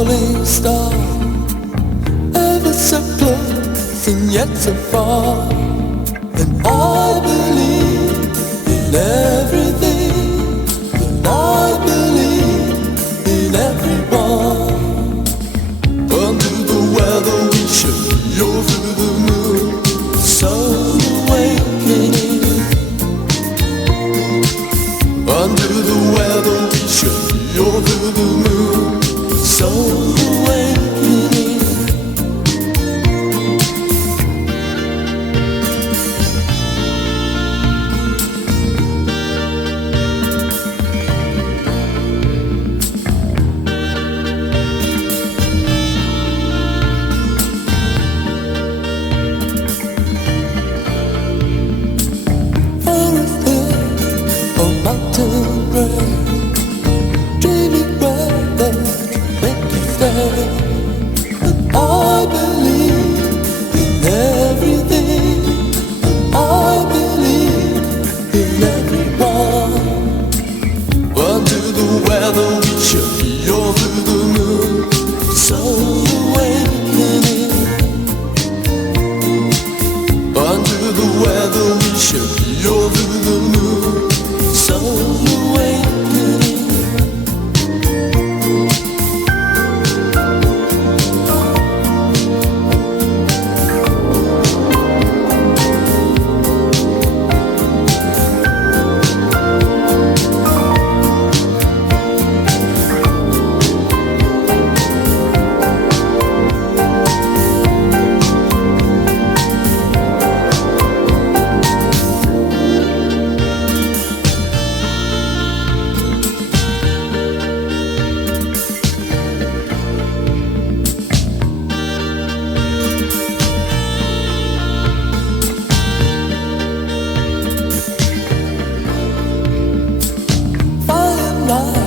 falling star, ever so close and yet so far. And I believe in everything, and I believe in everyone. Under the weather we should be over the moon, so awakening. Under the weather we should be over the moon, so awakening. Forest hill or mountain range, dreaming weather make you stay. And I believe in everything, and I believe in everyone. Under the weather we should be over the moon, so awakening. Under the weather we should be over the moon, so awakening. Firelight